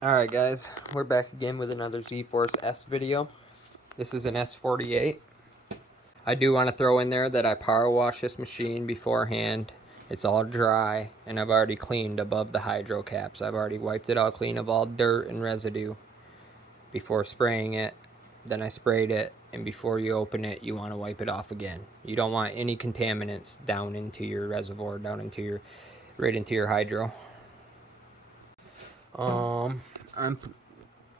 Alright guys, we're back again with another Z-Force S video. This is an S48. I do want to throw in there that I power washed this machine beforehand. It's all dry and I've already cleaned above the hydro caps. I've already wiped it all clean of all dirt and residue before spraying it. Then I sprayed it, and before you open it you want to wipe it off again. You don't want any contaminants down into your reservoir, down into your right into your hydro. I'm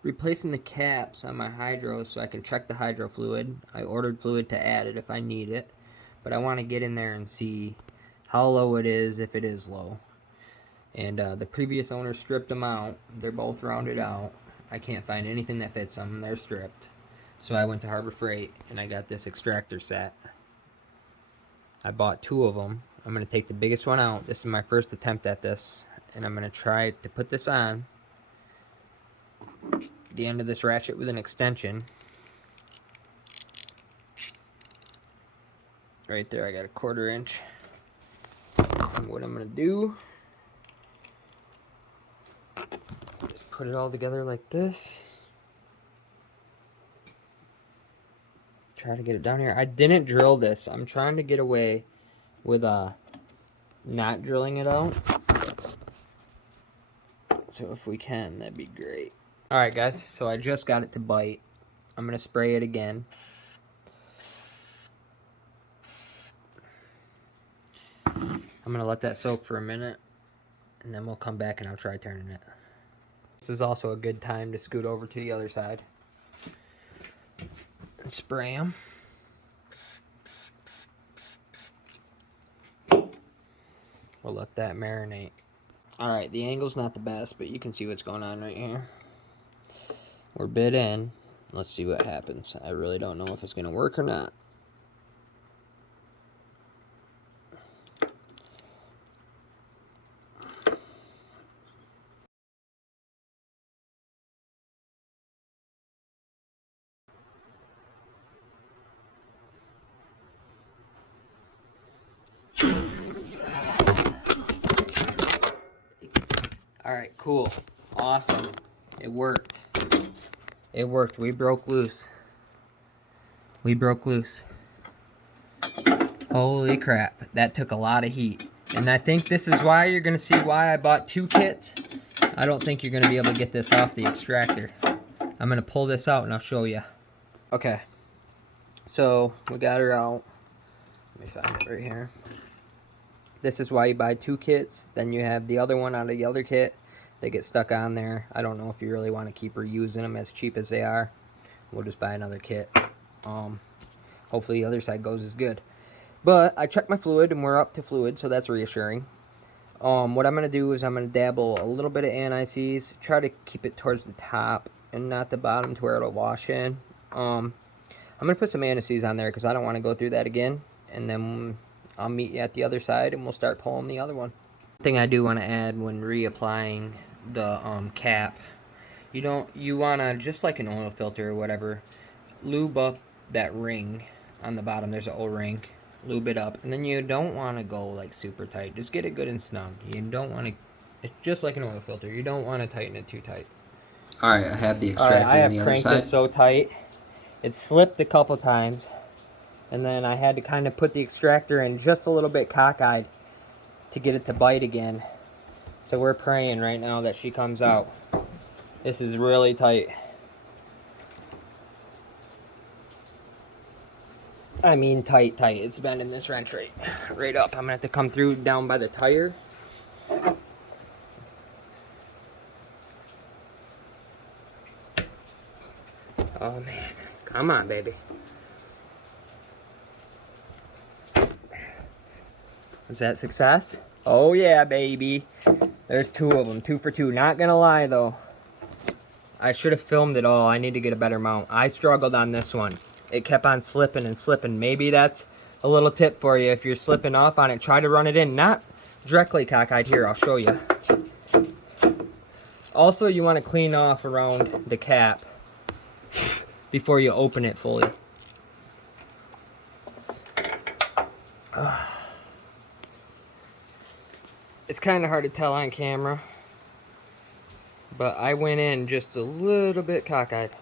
replacing the caps on my hydro so I can check the hydro fluid. I ordered fluid to add it if I need it, but I want to get in there and see how low it is, if it is low. And the previous owner stripped them out. They're both rounded out. I can't find anything that fits them. They're stripped. So I went to Harbor Freight and I got this extractor set. I bought 2 of them. I'm going to take the biggest one out. This is my first attempt at this, and I'm going to try to put this on the end of this ratchet with an extension. Right there I got a 1/4 inch. And what I'm going to do, just put it all together like this. Try to get it down here. I didn't drill this. I'm trying to get away with not drilling it out. So if we can, that'd be great. Alright guys, so I just got it to bite. I'm going to spray it again. I'm going to let that soak for a minute, and then we'll come back and I'll try turning it. This is also a good time to scoot over to the other side and spray them. We'll let that marinate. Alright, the angle's not the best, but you can see what's going on right here. We're bit in. Let's see what happens. I really don't know if it's going to work or not. Alright, cool. Awesome. It worked. It worked. We broke loose. We broke loose. Holy crap. That took a lot of heat. And I think this is why you're going to see why I bought 2 kits. I don't think you're going to be able to get this off the extractor. I'm going to pull this out and I'll show you. Okay. So, we got her out. Let me find it right here. This is why you buy 2 kits. Then you have the other one out of the other kit. They get stuck on there. I don't know if you really want to keep reusing them as cheap as they are. We'll just buy another kit. Hopefully the other side goes as good. But I checked my fluid and we're up to fluid, so that's reassuring. What I'm going to do is I'm going to dabble a little bit of anti-seize. Try to keep it towards the top and not the bottom to where it'll wash in. I'm going to put some anti-seize on there because I don't want to go through that again. And then I'll meet you at the other side and we'll start pulling the other one. Thing I do want to add when reapplying the cap, you want to, just like an oil filter or whatever, lube up that ring on the bottom. There's an O-ring. Lube it up, and then you don't want to go like super tight. Just get it good and snug. You don't want to, it's just like an oil filter. You don't want to tighten it too tight. Alright, I have the extractor on the other side. I have cranked it so tight. It slipped a couple times, and then I had to kind of put the extractor in just a little bit cockeyed to get it to bite again. So we're praying right now that she comes out. This is really tight. I mean tight. It's bending this wrench right up. I'm gonna have to come through down by the tire. Oh man, come on baby. Is that success? Oh yeah baby. There's 2 of them, 2 for 2. Not gonna lie though, I should have filmed it all. I need to get a better mount. I struggled on this one. It kept on slipping and slipping. Maybe that's a little tip for you. If you're slipping off on it, try to run it in. Not directly cockeyed. Here, I'll show you. Also, you want to clean off around the cap before you open it fully. It's kind of hard to tell on camera, But I went in just a little bit cockeyed.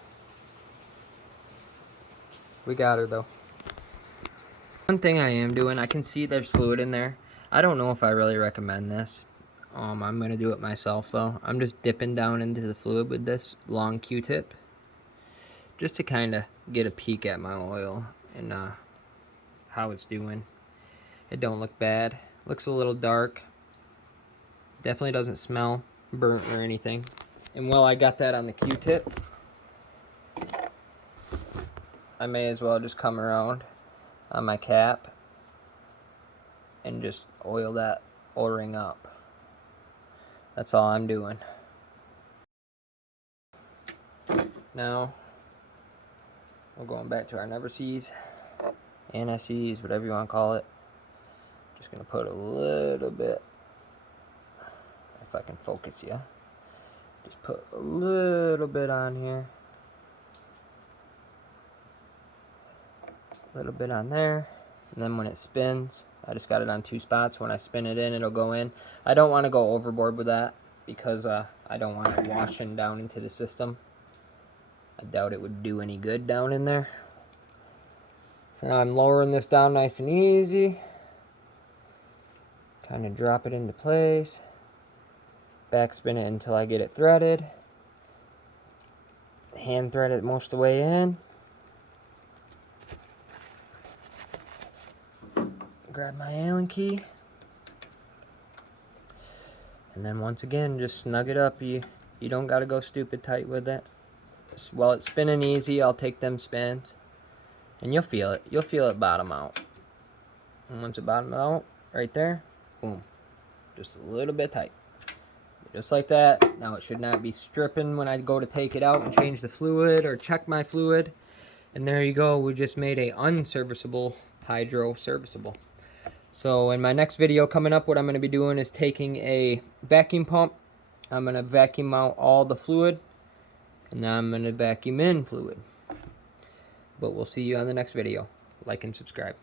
We got her though. One thing I am doing, I can see there's fluid in there. I don't know if I really recommend this. I'm going to do it myself though. I'm just dipping down into the fluid with this long Q-tip. Just to kind of get a peek at my oil and how it's doing. It don't look bad. Looks a little dark. Definitely doesn't smell burnt or anything. And while I got that on the Q-tip, I may as well just come around on my cap and just oil that O-ring up. That's all I'm doing. Now, we're going back to our never sees, anti-sees, whatever you want to call it. Just going to put a little bit, if I can focus you. Just put a little bit on here. A little bit on there. And then when it spins, I just got it on 2 spots. When I spin it in, it'll go in. I don't want to go overboard with that because I don't want it washing down into the system. I doubt it would do any good down in there. So now I'm lowering this down nice and easy. Kind of drop it into place. Backspin it until I get it threaded. Hand thread it most of the way in. Grab my Allen key. And then once again, just snug it up. You don't got to go stupid tight with it. While it's spinning easy, I'll take them spins. And you'll feel it. You'll feel it bottom out. And once it bottoms out, right there, boom. Just a little bit tight. Just like that. Now it should not be stripping when I go to take it out and change the fluid or check my fluid. And there you go. We just made a unserviceable hydro serviceable. So in my next video coming up, what I'm going to be doing is taking a vacuum pump. I'm going to vacuum out all the fluid. And then I'm going to vacuum in fluid. But we'll see you on the next video. Like and subscribe.